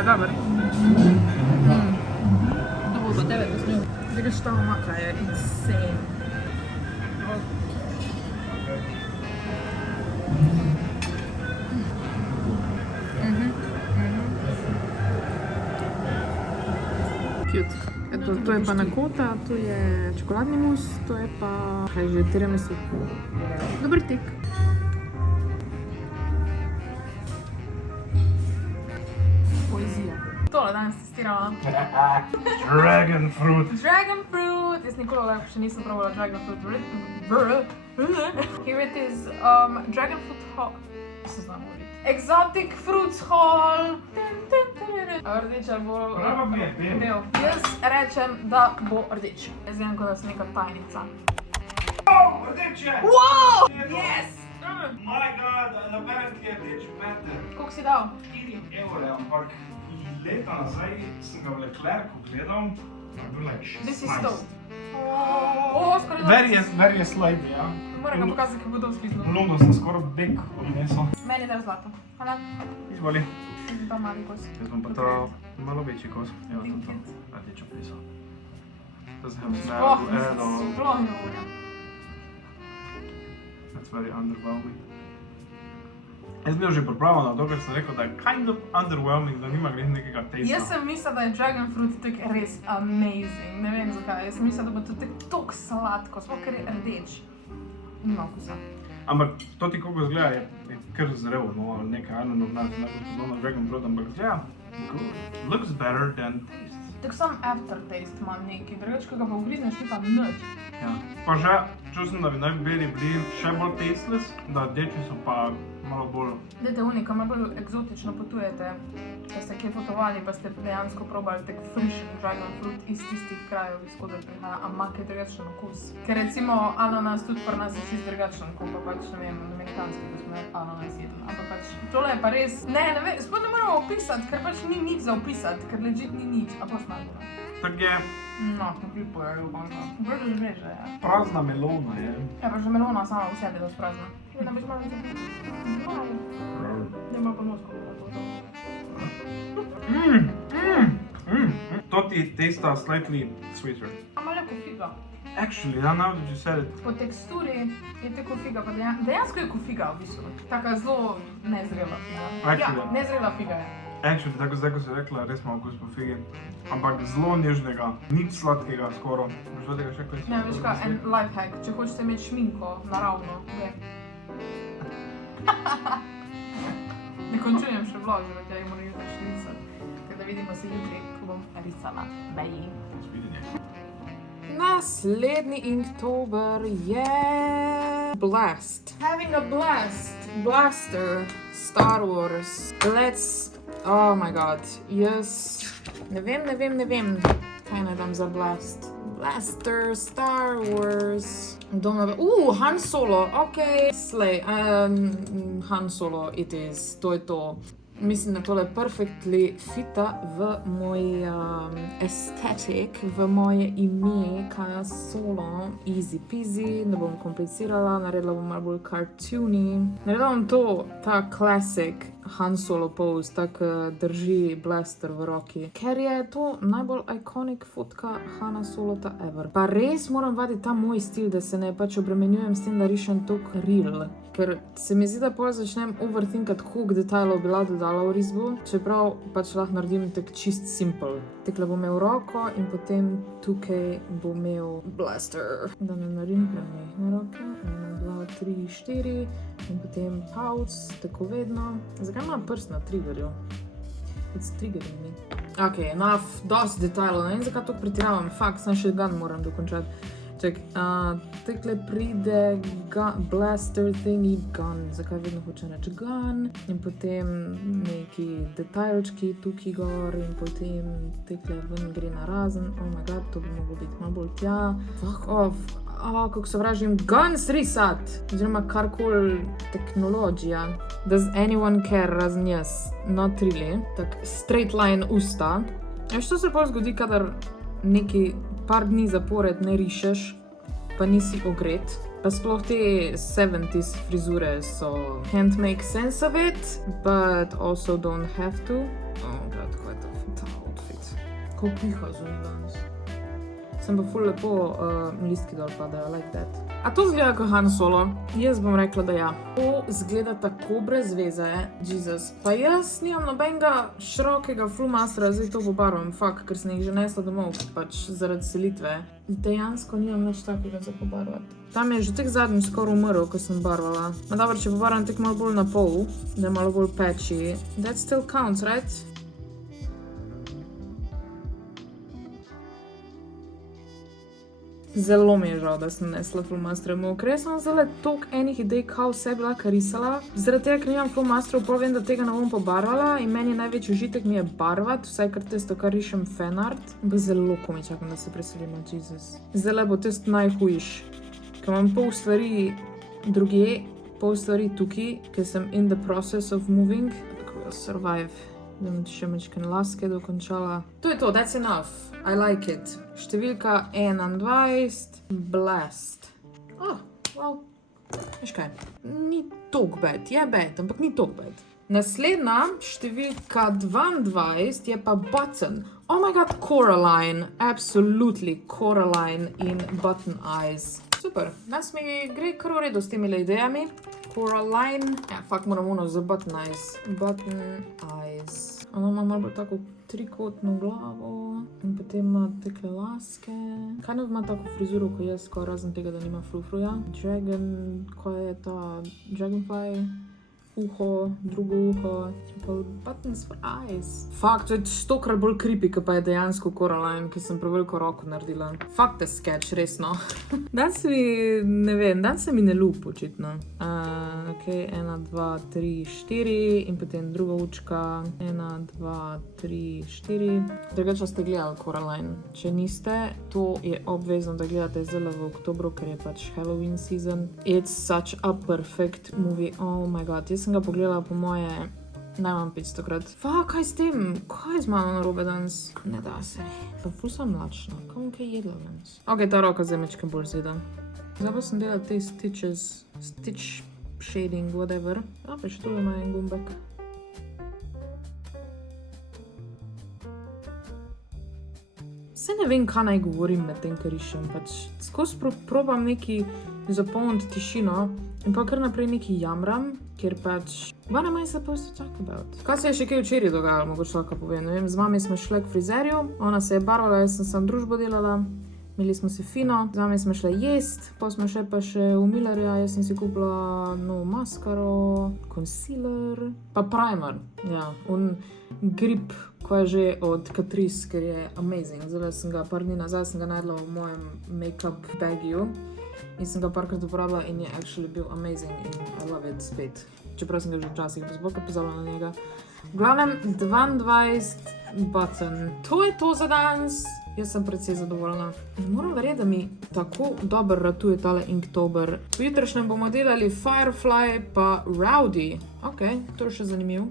A dobar. Ovo kod tebe to sniju. Vidiš što maka je insane. Cute. Eto, to je panna cotta, tu je čokoladni mus, to je pa, kaj že, tiramisu. Dobar tik. Poezija. Tole danes testirala. Dragon fruit. Dragon fruit! Jaz nikoli lepo še nisem probala dragon fruit. Here it is, dragon fruit hall. Se znam govoriti. Exotic fruits hall. Rdeč ali bo bel. Jaz rečem, da bo rdeč. Jaz vem, kot da sem neka tajnica. Oh, rdeč je! Wow! Yes! My god, and apparently rdeč better. Koliko si dal? 4 evre, ampak leta nazaj sem ga v Leclercu gledal. This is to. Skoraj dobro. Very slide, ja. Moram ga pokazati, kako bo to spisno. V Londonu sem skoraj beg odnesel. Meni je dar zlato. Hvala. Izvoli. Pa mali kos. Jaz bom pa to malo večji kos. Evo to. Rdečo piso. Doesn't have smell at all. Sploh ne volim. That's very underwhelming. Jaz bil že pripravljen na to, ker sem rekel, da je kind of underwhelming, da nima glih nekega testa. Jaz sem mislila, da je dragon fruit tak res amazing. Ne vem zakaj. Jaz sem mislila, da bo to tako sladko, sploh ker je rdeč. Nima okusa. Ampak to ti koliko izgleda je kar zrel, no, nekaj, I don't know, najbolj podobno dragon fruit, ampak izgleda good. Looks better than tastes. Tako sam aftertaste ima neki, drugače, ko ga pa ugrizneš, ti pa nič. Ja. Pa že čul sem, da bi najbeli bili še bolj tasteless, da rdeči so pa malo bolj... Dajte unika, malo bolj eksotično potujete, da ste kje potovali, pa ste dejansko probali tak freshen dragon fruit iz tistih krajev, iz koder prihaja, ampak je drugačen okus. Ker recimo ananas tudi pri nas je čist drugačen, kot pa pač, ne vem, amerikanski, ko smo ananas jedli. Ampak pač, tole je pa res, ne vem, sploh ne moramo opisati, ker pač ni nič za opisati, ker legit ni nič, a pa snadno. Tak je No, ne pripojejo, banka. Brdo žveže, ja. prazna melona, je. Ja, pa že melona sama v sebi dost prazna. Vedno biš malo zapiti. Ne malo pa nosko. To ti testa slightly sweeter. A malo kofiga. Actually, yeah, now that you said it. Po teksturi je te kofiga, pa dejansko je kofiga v bistvu. Taka zelo nezrela figa. Actually. Ja, nezrela figa je. Actually, tako zdaj, ko si rekla, res ima okus po figi. Ampak zelo nježnega, nič sladkega skoro. Boš do tega še kaj? Ne, veš kaj, en life hack, če hočete imeti šminko naravno, je. Ne končujem še vlog, zaradi tega moram jutri še risati. Tako da vidimo se jutri, ko bom risala. Bye! Videnje. Naslednji Inktober je Blast. Having a blast. Blaster. Star Wars. Oh my god. Jaz ne vem, kaj naj dam za Blast. Blaster, Star Wars. Han Solo, ok. Slay. Han Solo it is. To je to. Mislim, da tole perfectly fita v moj aesthetic, v moje ime, Han Solo, easy peasy, ne bom komplicirala, naredila bom malo bolj cartoony. Naredila bom to, ta classic Han Solo pose, tak drži blaster v roki, ker je to najbolj iconic fotka Hana Solota ever. Pa res moram vaditi ta moj stil, da se ne pač obremenjujem s tem, da rišem tok real. Ker se mi zdi, da pol začnem overthinkat, koliko detajlov bi lahko dodala v risbo, čeprav pač lahko naredim tak čist simple. Takle bom imel roko in potem tukaj bom imel blaster. Da ne naredim premehne roke. 1, 2, 3, 4 in potem pouch, tako vedno. Zakaj imam prst na triggerju? It's triggering me. Ok, enough, dosti detajlov, ne vem zakaj to pretiravam, fakt, sem še gun moram dokončati. Ček, takle pride blaster thingy gun, zakaj vedno hoče reči gun, in potem neki detajlčki tukaj gor in potem takle ven gre narazen, oh my god, to bi moglo biti malo bolj tja, fuck off, kako se vražim, guns risat, oziroma karkoli tehnologija. Does anyone care razen jaz? Not really, tak straight line usta. Što se pol zgodi, kadar neki par dni zapored ne rišeš, pa nisi ogret. Pa sploh te 70s frizure so can't make sense of it, but also don't have to. Oh god. kako je ta outfit. Kako piha zunaj danes. Sem pa ful lepo listki dol padajo, I like that. A to zgleda kot Han Solo? Jaz bom rekla, da ja. To zgleda tako brez veze, Jesus. Pa jaz nimam nobenega širokega flumastera, zdaj to pobarvam, fakt, ker sem jih že nesla domov, pač zaradi selitve. Dejansko nimam nič takega za pobarvati. Tam je že tek zadnjič skoraj umrl, ko sem barvala. Ma dobro, če pobarvam tek malo bolj na pol, da je malo bolj patchy. That still counts, right? Zelo mi je žal, da sem nesla flomasterja, ker sem zdaj toliko enih idej, kao vse bi lahko risala. Zaradi tega, ker nimam flomasterov, pol vem, da tega ne bom pobarvala in meni največji užitek mi je barvati, vsaj kar tisto, kar rišem fanart. Ampak zelo komaj čakam, da se preselim, Jesus. Zdaj bo tisto najhujš, ker imam pol stvari drugje, pol stvari tukaj, ker sem in the process of moving. Tako will survive. Da mi še mečken laske dokončala. To je to, that's enough. I like it. Številka 21. Blast. Well, veš kaj, ni tok bad. Je bad, ampak ni tok bad. Naslednja, številka 22, je pa Button. Oh my god, Coraline. Absolutely Coraline in Button Eyes. Super, nas mi gre kar v redu s temi idejami. Coraline. Ja, fakt moram ono za Button Eyes. Button Eyes. Ona ima malo bolj tako trikotno glavo in potem ima tekle laske. Kaj ne ima tako frizuro, kot jaz, skoraj razen tega, da nima frufruja. Dragon, kaj je ta? Dragonfly? Uho, drugo uho, buttons for eyes. Fakt, to je 100-krat bolj creepy, kot pa je dejansko Coraline, ki sem preveliko roko naredila. Fakt je sketch, resno. Dan se mi, ne vem, dan se mi ne lup, očitno. Ok, 1, 2, 3, 4 in potem druga učka. 1, 2, 3, 4. Drugače ste gledali Coraline. Če niste, to je obvezno, da gledate zdaj v oktobru, ker je pač Halloween season. It's such a perfect movie. Oh my god, jaz sem ga pogledala po moje najmanj 500-krat. Kaj s tem? Kaj je z mano narobe danes? Ne da se. Pa ful sem mlačna. Kaj bom kaj jedla danes? Ok, ta roka zdaj mečke bolj zida. Zdaj pa sem delala te stitches, stitch shading, whatever. Pa še tu ima en gumbek. Se ne vem, kaj naj govorim med tem, kar rišem. Pač skozi probam neki zapolniti tišino in pa kar naprej neki jamram, ker pač what am I supposed to talk about? Kaj se je še kaj včeraj dogajalo, mogoče lahko povem. Ne vem, z mami smo šle k frizerju, ona se je barvala, jaz sem sam družbo delala. Imeli smo se fino, z mami smo šle jest, pa smo šle pa še v Millerja, jaz sem si kupila novo maskaro, concealer, pa primer, ja, grip, ko je že od Catrice, ker je amazing. Zdaj sem ga par dni nazaj, sem ga najdla v mojem make-up bagiju in sem ga parkrat uporabila in je actually bil amazing in I love it spet. Čeprav sem ga že včasih pozbolka pozabila na njega. V glavnem, 22 Button. To je to za danes. Jaz sem precej zadovoljna. Moram verjeti, da mi tako dobro ratuje tale Inktober. V jutrišnjem bomo delali Firefly pa Rowdy. Ok, to je še zanimivo.